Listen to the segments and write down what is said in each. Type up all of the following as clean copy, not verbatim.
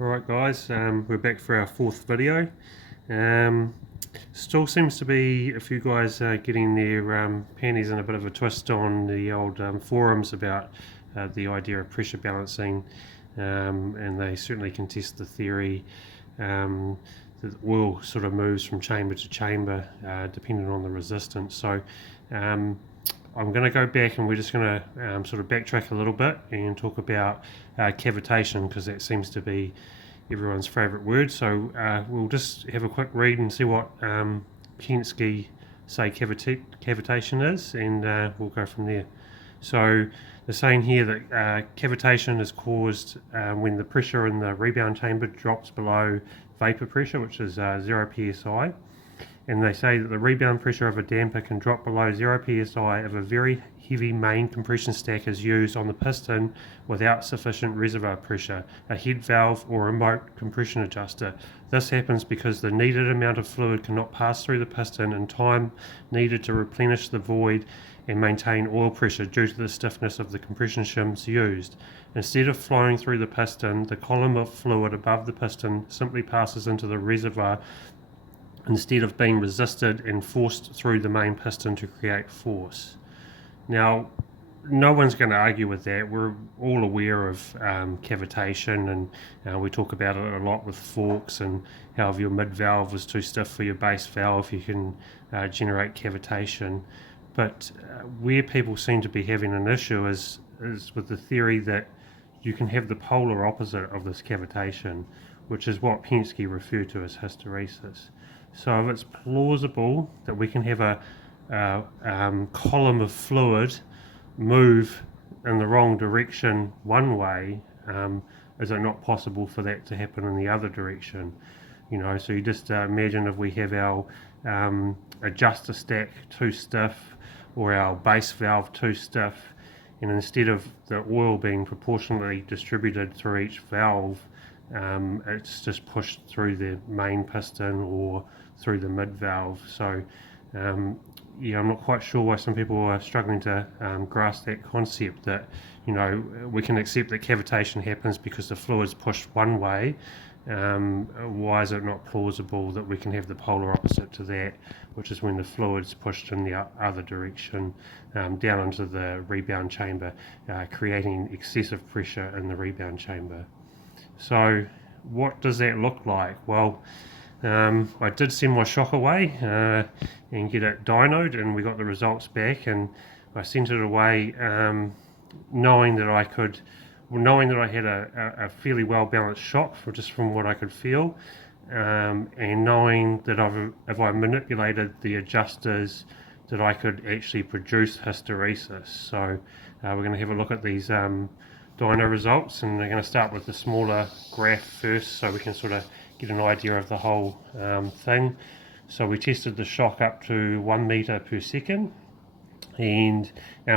Alright guys, we're back for our fourth video. Um, Still seems to be a few guys getting their panties in a bit of a twist on the old forums about the idea of pressure balancing, and they certainly contest the theory that oil sort of moves from chamber to chamber depending on the resistance. So I'm going to go back and we're just going to sort of backtrack a little bit and talk about cavitation, because that seems to be everyone's favourite word. So we'll just have a quick read and see what Penske say cavitation is, and we'll go from there. So they're saying here that cavitation is caused when the pressure in the rebound chamber drops below vapour pressure, which is 0 psi. And they say that the rebound pressure of a damper can drop below 0 psi if a very heavy main compression stack is used on the piston without sufficient reservoir pressure, a head valve or remote compression adjuster. This happens because the needed amount of fluid cannot pass through the piston in time needed to replenish the void and maintain oil pressure due to the stiffness of the compression shims used. Instead of flowing through the piston, the column of fluid above the piston simply passes into the reservoir instead of being resisted and forced through the main piston to create force. Now, no one's going to argue with that. We're all aware of cavitation, and we talk about it a lot with forks, and how if your mid valve is too stiff for your base valve, you can generate cavitation. But where people seem to be having an issue is with the theory that you can have the polar opposite of this cavitation, which is what Penske refer to as hysteresis. So if it's plausible that we can have a column of fluid move in the wrong direction one way, is it not possible for that to happen in the other direction? You know, so you just imagine if we have our adjuster stack too stiff, or our base valve too stiff, and instead of the oil being proportionally distributed through each valve, it's just pushed through the main piston or through the mid valve. So yeah, I'm not quite sure why some people are struggling to grasp that concept, that, you know, we can accept that cavitation happens because the fluid's pushed one way. Why is it not plausible that we can have the polar opposite to that, which is when the fluid's pushed in the other direction, down into the rebound chamber, creating excessive pressure in the rebound chamber? So what does that look like? Well, I did send my shock away and get it dynoed, and we got the results back, and I sent it away knowing that I had a fairly well balanced shock from what I could feel, and knowing that if I manipulated the adjusters, that I could actually produce hysteresis. So we're going to have a look at these dyno results, and they're going to start with the smaller graph first, so we can sort of get an idea of the whole thing. So we tested the shock up to 1 meter per second, and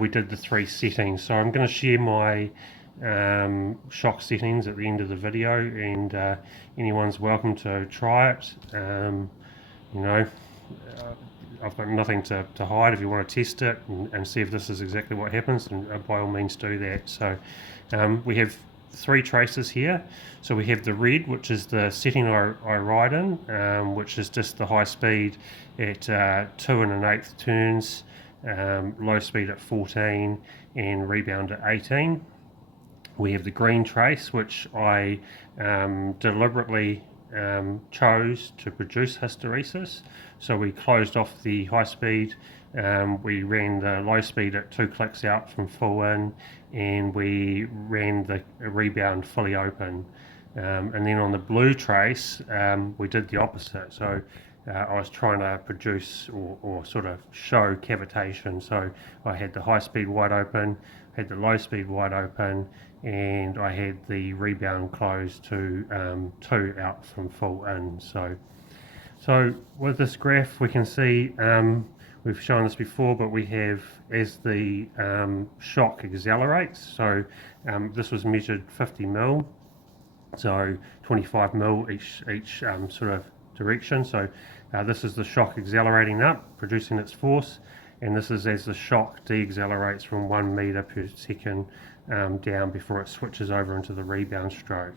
we did the 3 settings. So I'm going to share my shock settings at the end of the video, and anyone's welcome to try it. You know, I've got nothing to hide. If you want to test it and see if this is exactly what happens, then by all means do that. So we have 3 traces here. So we have the red, which is the setting I ride in, which is just the high speed at 2 1/8 turns, low speed at 14, and rebound at 18. We have the green trace, which I deliberately chose to produce hysteresis. So we closed off the high speed, we ran the low speed at 2 clicks out from full in, and we ran the rebound fully open. And then on the blue trace, we did the opposite. So I was trying to produce or sort of show cavitation. So I had the high speed wide open, had the low speed wide open, and I had the rebound closed to 2 out from full in. So with this graph, we can see, we've shown this before, but we have, as the shock accelerates, so this was measured 50 mil, so 25 mil each sort of direction. So this is the shock accelerating up, producing its force, and this is as the shock deaccelerates from 1 meter per second down before it switches over into the rebound stroke.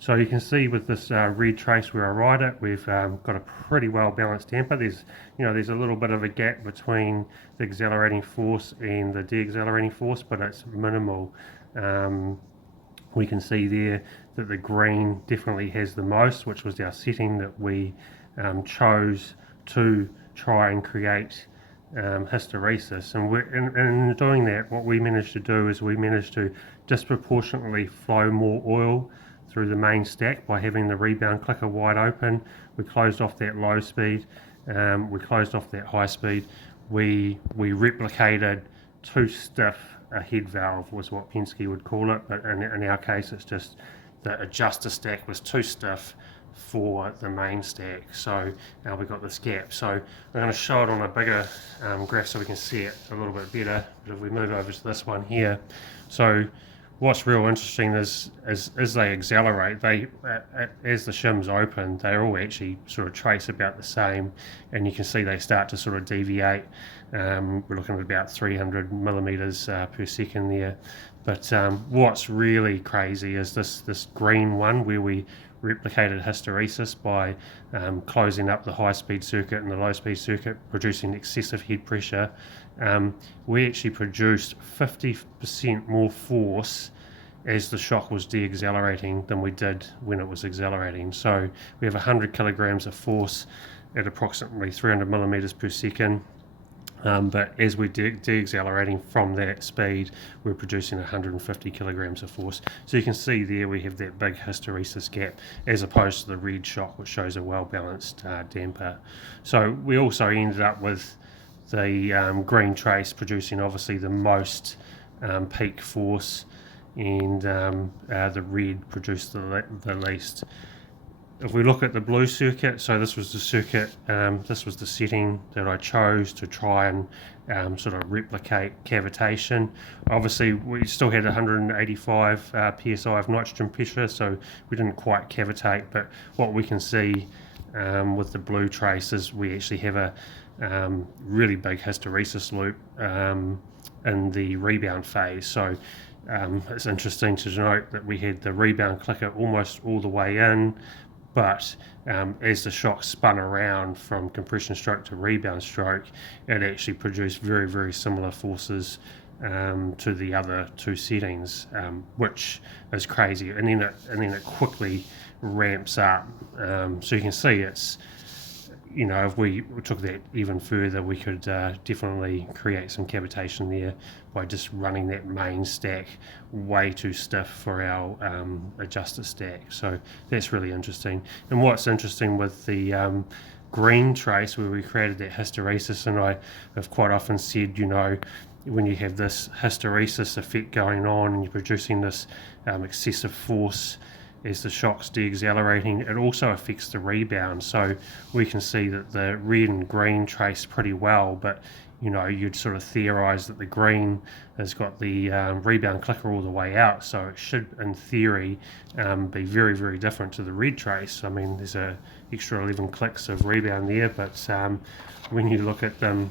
So you can see with this red trace where I ride it, we've got a pretty well balanced damper. There's a little bit of a gap between the accelerating force and the de-accelerating force, but it's minimal. We can see there that the green definitely has the most, which was our setting that we chose to try and create hysteresis. And in doing that, what we managed to do is we managed to disproportionately flow more oil through the main stack by having the rebound clicker wide open. We closed off that low speed, we closed off that high speed. We replicated too stiff a head valve was what Penske would call it, but in our case it's just the adjuster stack was too stiff for the main stack, so we got this gap. So I'm going to show it on a bigger graph so we can see it a little bit better. But if we move over to this one here, so what's real interesting is as they accelerate, they as the shims open, they all actually sort of trace about the same, and you can see they start to sort of deviate. We're looking at about 300 millimeters per second there. But what's really crazy is this green one where we replicated hysteresis by closing up the high-speed circuit and the low-speed circuit, producing excessive head pressure. We actually produced 50% more force as the shock was de-accelerating than we did when it was accelerating. So we have 100 kilograms of force at approximately 300 millimeters per second. But as we're de-accelerating from that speed, we're producing 150 kilograms of force. So you can see there we have that big hysteresis gap as opposed to the red shock, which shows a well-balanced damper. So we also ended up with the green trace producing obviously the most peak force, and the red produced the least. If we look at the blue circuit, so this was the circuit, this was the setting that I chose to try and sort of replicate cavitation. Obviously we still had 185 psi of nitrogen pressure, so we didn't quite cavitate, but what we can see with the blue trace is we actually have a really big hysteresis loop in the rebound phase. So it's interesting to note that we had the rebound clicker almost all the way in, but as the shock spun around from compression stroke to rebound stroke, it actually produced very, very similar forces to the other two settings, which is crazy. And then it quickly ramps up. So you can see it's, if we took that even further, we could definitely create some cavitation there by just running that main stack way too stiff for our adjuster stack. So that's really interesting. And what's interesting with the green trace where we created that hysteresis, and I have quite often said, when you have this hysteresis effect going on and you're producing this excessive force as the shock's de-accelerating, it also affects the rebound. So we can see that the red and green trace pretty well, but you'd sort of theorize that the green has got the rebound clicker all the way out, so it should in theory be very, very different to the red trace. I mean, there's a extra 11 clicks of rebound there, but when you look at the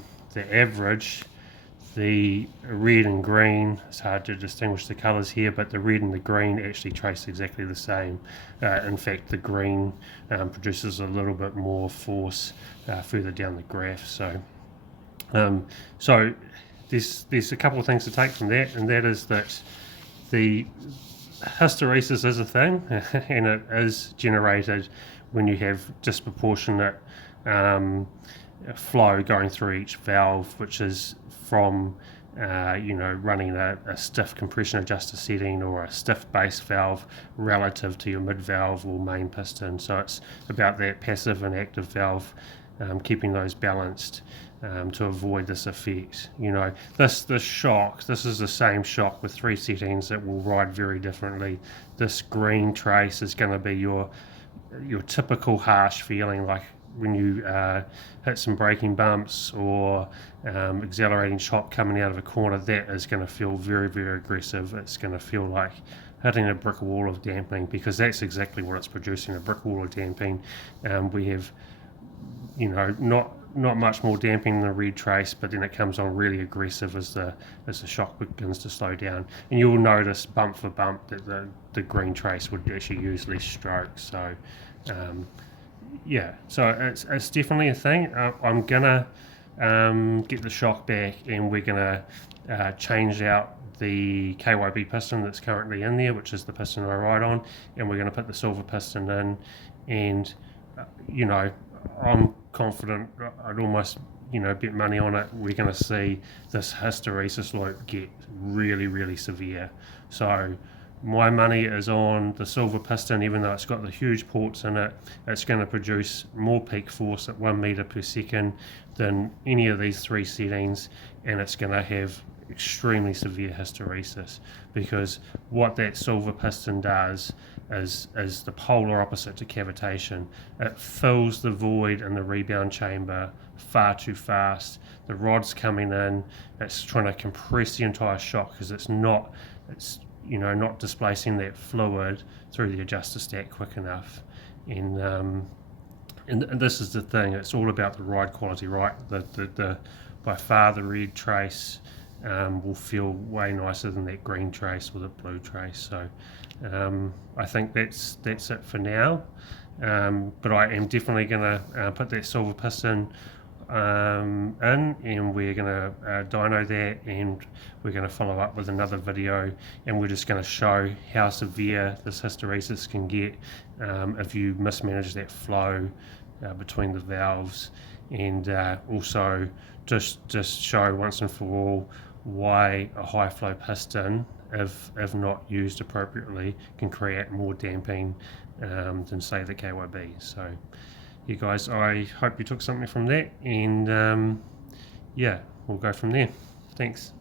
average, the red and green, it's hard to distinguish the colours here, but the red and the green actually trace exactly the same. In fact, the green produces a little bit more force further down the graph. So there's a couple of things to take from that, and that is that the hysteresis is a thing, and it is generated when you have disproportionate flow going through each valve, which is from running a stiff compression adjuster setting or a stiff base valve relative to your mid valve or main piston. So it's about that passive and active valve, keeping those balanced to avoid this effect. This shock, this is the same shock with three settings that will ride very differently. This green trace is going to be your typical harsh feeling, like when you hit some braking bumps or accelerating shock coming out of a corner. That is going to feel very, very aggressive. It's going to feel like hitting a brick wall of damping, because that's exactly what it's producing, a brick wall of damping. We have not not much more damping than the red trace, but then it comes on really aggressive as the shock begins to slow down. And you'll notice bump for bump that the green trace would actually use less stroke. So yeah, so it's definitely a thing. I'm gonna get the shock back, and we're gonna change out the KYB piston that's currently in there, which is the piston I ride on, and we're going to put the silver piston in. And you know, I'm confident, I'd almost bet money on it, we're going to see this hysteresis loop get really severe. So my money is on the silver piston. Even though it's got the huge ports in it, it's going to produce more peak force at 1 meter per second than any of these 3 settings, and it's going to have extremely severe hysteresis, because what that silver piston does is the polar opposite to cavitation. It fills the void in the rebound chamber far too fast. The rod's coming in, it's trying to compress the entire shock because it's not displacing that fluid through the adjuster stack quick enough. And this is the thing, it's all about the ride quality, right? The by far the red trace will feel way nicer than that green trace or the blue trace. So I think that's it for now. But I am definitely going to put that silver piston in, and we're going to dyno that, and we're going to follow up with another video, and we're just going to show how severe this hysteresis can get if you mismanage that flow between the valves, and also just show once and for all why a high flow piston, if not used appropriately, can create more damping than say the KYB. So you guys, I hope you took something from that, and yeah, we'll go from there. Thanks.